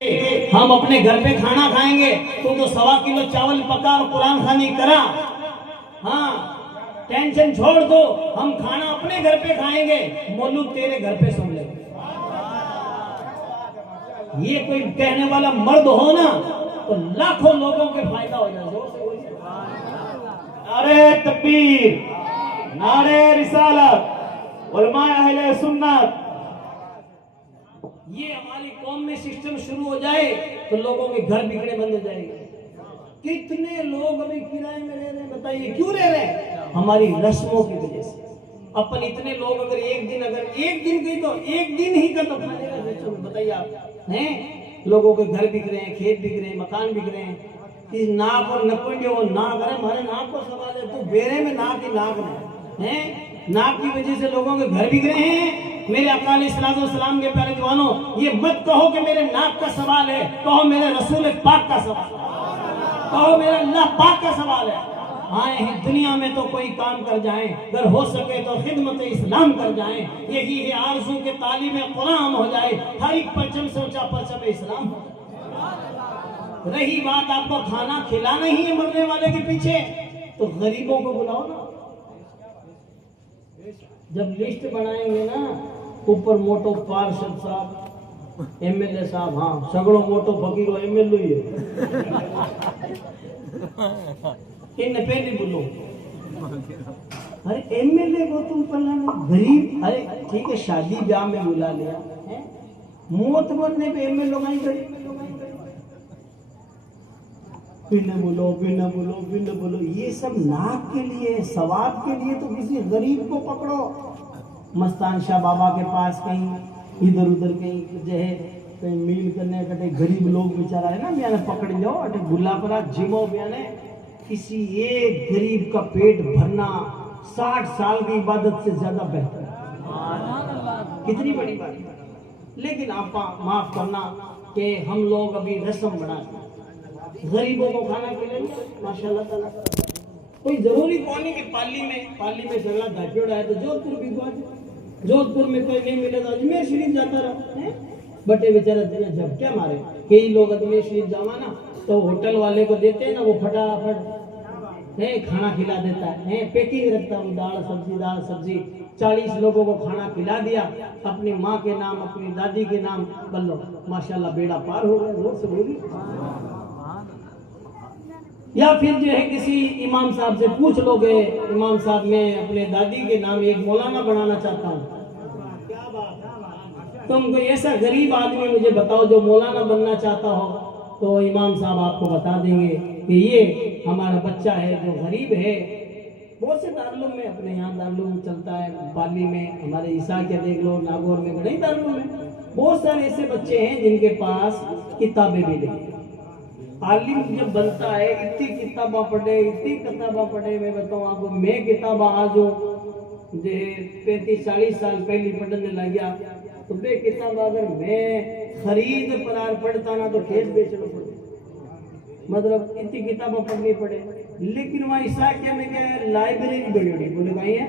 हम अपने घर पे खाना खाएंगे तो 1.25 किलो चावल पका और कुरान खानी करा। हाँ, टेंशन छोड़ दो, हम खाना अपने घर पे खाएंगे, मौलूद तेरे घर पे सुन ले। ये कोई कहने वाला मर्द हो ना तो लाखों लोगों के फायदा हो जाए। नारे तकबीर, नारे रिसालत, उलमा अहले सुन्नत। ये हमारी कौम में सिस्टम शुरू हो जाए तो लोगों के घर बिगड़े बंद हो जाएंगे। कितने लोग अभी किराए में रह रहे हैं, बताइए क्यों रह रहे हैं? हमारी रस्मों की वजह से। अपन इतने लोग अगर एक दिन गई तो एक दिन ही का तो खाएगा। बताइए आप हैं, लोगों के घर बिक रहे हैं, खेत बिक रहे हैं, मकान बिक रहे हैं। कि नाक और नकुंज वो नाक है, हमारे नाक को सवाल है, तो बेरे में नाक ही नाक है। नाक की वजह से लोगों के घर बिक रहे हैं। मेरे आका अलैहिस्सलाम के प्यारे जवानों, ये मत कहो कि मेरे नाक का सवाल है, कहो मेरे रसूल पाक का सवाल है, कहो मेरा अल्लाह पाक का सवाल है। आए हैं दुनिया में तो कोई काम कर जाएं, अगर हो सके तो खिदमत इस्लाम कर जाएं। यही है आरज़ू के तालीम कुरान हो जाए, हर एक परचम से ऊंचा परचम इस्लाम। रही बात आपको खाना खिलाना ही है मरने वाले के पीछे, तो गरीबों को बुलाओ ना। जब लिस्ट बनाएंगे ना, ऊपर मोटो पार्षद साहब, एमएलए साहब, हाँ सगड़ो मोटो फकीरो एमएलए ही है, इन्हें पहले बोलो। अरे एमएलए को तुम पल्ला गरीब, अरे ठीक है शादी ब्याह में बुला लिया, मौत मरने पे एमएलए लोग गरीब बिना बोलो, ये सब नाक के लिए, सवाब के लिए तो किसी गरीब को पकड़ो। मस्तान शाह बाबा के पास कहीं इधर उधर कहीं जो है कहीं मील करने कटे गरीब लोग बेचारा है ना, मैंने पकड़ लो अटे गुलाबरा जिमो मैंने किसी एक गरीब का पेट भरना 60 साल की इबादत से ज्यादा बेहतर है। कितनी बड़ी बात है। लेकिन आप माफ करना कि हम लोग अभी रस्म बनाते गरीबों को खाना खिलाएंगे माशाल्लाह ताला। कोई जरूरी कौन कि पाली में सगला घाटियोड़ा है तो जोधपुर भिजवा दे। जोधपुर में कोई नहीं मिले तो अजमेर शरीफ जाता रहा। बटे बेचारा जब क्या मारे, कई लोग अजमेर शरीफ जावा ना तो होटल वाले को देते हैं ना, वो फटाफट खाना खिला देता है, पैकिंग रखता है, दाल सब्जी 40 लोगों को खाना खिला दिया, अपनी माँ के नाम अपनी दादी के नाम, बल्लो माशाल्लाह बेड़ा पार हो गया। जोर से बोली। या फिर जो है किसी इमाम साहब से पूछ लोगे, इमाम साहब मैं अपने दादी के नाम एक मौलाना बनाना चाहता हूँ, तुम कोई ऐसा गरीब आदमी मुझे बताओ जो मौलाना बनना चाहता हो, तो इमाम साहब आपको बता देंगे कि ये हमारा बच्चा है जो गरीब है। बहुत से दारुल में, अपने यहाँ दारुल चलता है, पाली में हमारे ईसा के देख लो, नागौर में, बड़े दारुल में बहुत सारे ऐसे बच्चे हैं जिनके पास किताबें भी नहीं। आलिम जब बनता है इतनी किताबा पढ़े, मैं बताऊँ आपको, मैं किताबा आज 35-40 साल पहले पढ़ने लग गया तो बे किताब अगर मैं खरीद पर पढ़ता ना तो खेत बेचना पड़े, मतलब इतनी किताबें पढ़नी पड़े। लेकिन वहाँ ईसा क्या में क्या है, लाइब्रेरी बनी बोले भाई है,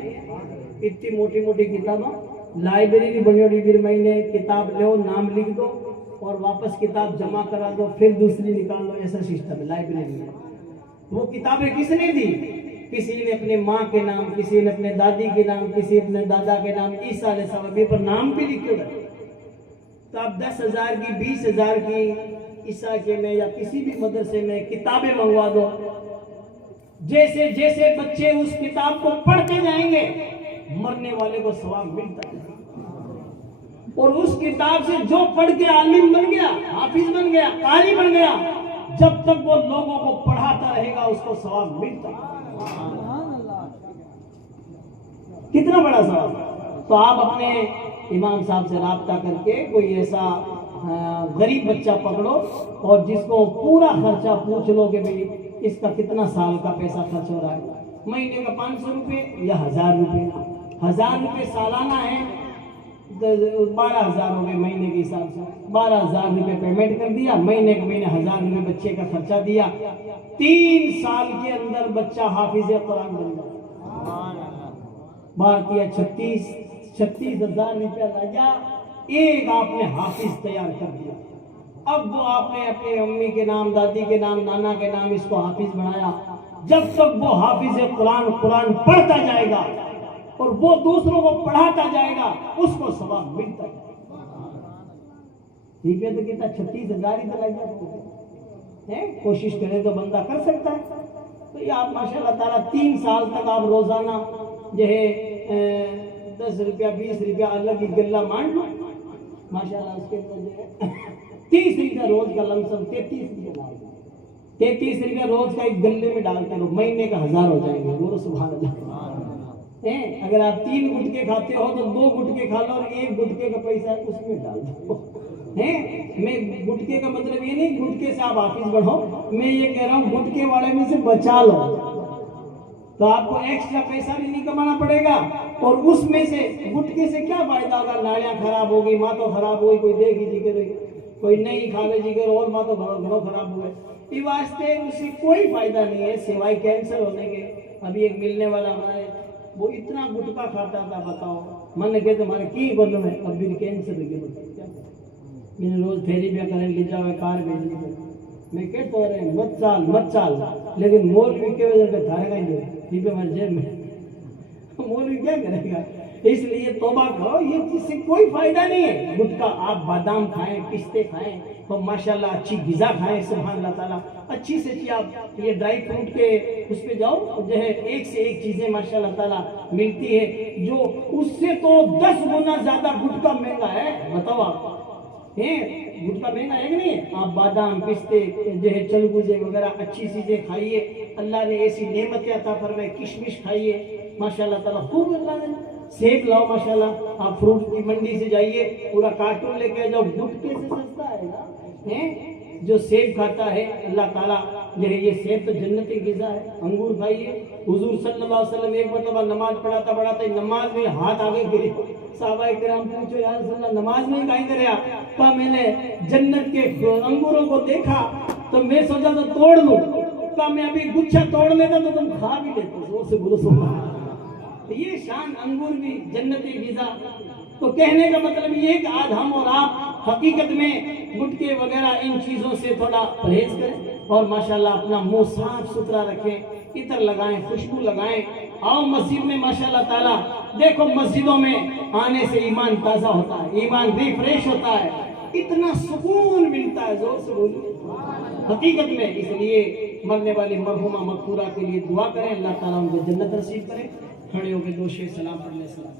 इतनी मोटी किताबें लाइब्रेरी बनी। फिर महीने किताब लो, नाम लिख दो और वापस किताब जमा करा दो, फिर दूसरी निकाल लो, ऐसा सिस्टम है लाइब्रेरी में। वो किताबें किसने दी? किसी ने अपने माँ के नाम, किसी ने अपने दादी के नाम, किसी अपने दादा के नाम, ईसा अलैहि पर नाम भी लिखे गए। तो आप 10,000 की 20,000 की ईसा के में या किसी भी मदरसे में किताबें मंगवा दो। जैसे जैसे बच्चे उस किताब को पढ़ते जाएंगे मरने वाले को सवाब मिलता है। और उस किताब से जो पढ़ के आलिम बन गया, हाफिज बन गया, कारी बन गया, जब तक वो लोगों को पढ़ाता रहेगा उसको सवाब मिलता। कितना बड़ा सवाब। तो आप अपने इमाम साहब से राब्ता करके कोई ऐसा गरीब बच्चा पकड़ो और जिसको पूरा खर्चा पूछ लो कि भाई इसका कितना साल का पैसा खर्च हो रहा है, महीने का 500 रुपये या 1000 रुपये। 1000 रुपये सालाना है, 12,000 हो गए महीने के हिसाब से। 12,000 रुपये पेमेंट कर दिया, महीने के महीने 1000 रुपये बच्चे का खर्चा दिया। 3 साल के अंदर बच्चा हाफिज कुरान बन गया। भारतीय 36,000 रुपया लगा, एक आपने हाफिज तैयार कर दिया। अब वो आपने अपनी अम्मी के नाम, दादी के नाम, नाना के नाम इसको हाफिज बनाया। जब तक वो हाफिज कुरान पढ़ता जाएगा और वो दूसरों को पढ़ाता जाएगा, उसको सवाब मिलता जाएगा। ठीक है, तो कितना 36,000 ही तो लग जाते हैं। कोशिश करे तो बंदा कर सकता है। तो ये आप माशाल्लाह ताला 3 साल तक आप रोजाना जो है 10 रुपया 20 रुपया अलग ही गल्ला मान लो माशाल्लाह। उसके अंदर जो है 30 रुपया रोज का लमसम 33 रुपया डाल दो। 33 रुपया रोज का एक गल्ले में डालते रहो, महीने का 1000 हो जाएंगे। बोलो सुभान अल्लाह। अगर आप 3 गुटके खाते हो तो 2 गुटके खा लो और 1 गुटके का पैसा उसमें डाल दो। मैं गुटके का मतलब ये नहीं गुटके से आप हाफिज बढ़ो, मैं ये कह रहा हूँ गुटके वाले में से बचा लो तो आपको एक्स्ट्रा पैसा भी नहीं कमाना पड़ेगा। और उसमें से गुटके से क्या फायदा होगा? नालियां खराब होगी, मातो खराब होगी, कोई देगी जिगर, कोई नहीं खावे जिगर और मातो घरों खराब हुए। इस वास्ते उसे कोई फायदा नहीं है सिवाय कैंसर होने के। अभी एक मिलने वाला हमारे, वो इतना गुटखा खाता था, बताओ मन के तुम्हारे की बोलो में अब भी कैंसर लगे। बताओ क्या? मैंने रोज थेरी पे करें ले जाओ कार भेजने को, मैं कहता रहे मत चाल, लेकिन मौलवी के वजह से थारेगा ही नहीं ठीक है हमारे जेब में। मौलवी क्या करेगा? इसलिए तौबा करो, ये इससे कोई फायदा नहीं है। गुटखा आप बादाम खाएं, पिस्ते खाएं तो माशाल्लाह अच्छी गिजा खाएं, सुभान अल्लाह ताला। अच्छी से अच्छी आप ये ड्राई फ्रूट के उस पे जाओ, जो है एक से एक चीजें माशाल्लाह ताला मिलती है, जो उससे तो 10 गुना ज्यादा गुटखा महंगा है। बताओ आप गुटखा महंगा है कि नहीं? आप बादाम पिस्ते जो है चलगुजे वगैरह अच्छी चीजें खाइए। अल्लाह ने ऐसी नेमतें अता फरमाई, किशमिश खाइए माशाल्लाह ताला खूब। अल्लाह ने सेब लाओ माशाल्लाह, आप फ्रूट की मंडी से जाइए पूरा कार्टून लेके जाओ, गुटके से सस्ता आएगा। जो सेब खाता है अल्लाह ताला जो है, ये सेब तो जन्नती गिज़ा है। अंगूर खाइए। हुजूर सल्लल्लाहु अलैहि वसल्लम एक मरतबा नमाज पढ़ाता नमाज में हाथ आगे गिरे। साहबा किराम पूछो यार रसूलल्लाह नमाज में कहीं कर कहा मैंने जन्नत के अंगूरों को देखा तो मैं सोचा तो तोड़ लूं। कहा मैं अभी गुच्छा तोड़ लेता तो तुम खा भी लेते। जोर से बोलो सुभान अल्लाह। तो ये शान अंगूर भी जन्नती गिज़ा। तो कहने का मतलब ये कि आज हम और आप हकीकत में गुटके वगैरह इन चीजों से थोड़ा परहेज करें और माशाल्लाह अपना मुंह साफ सुथरा रखें, इत्र लगाएं, खुशबू लगाएं। आओ मस्जिद में माशाल्लाह ताला, देखो मस्जिदों में आने से ईमान ताजा होता है, ईमान रिफ्रेश होता है, इतना सुकून मिलता है। जोर से बोलिए हकीकत में। इसलिए मरने वाली मरहुमा मकफूरा के लिए दुआ करें, अल्लाह ताला उनको जन्नत नसीब करें। खड़े होकर 2 शेर सलाम पढ़ने सलाम।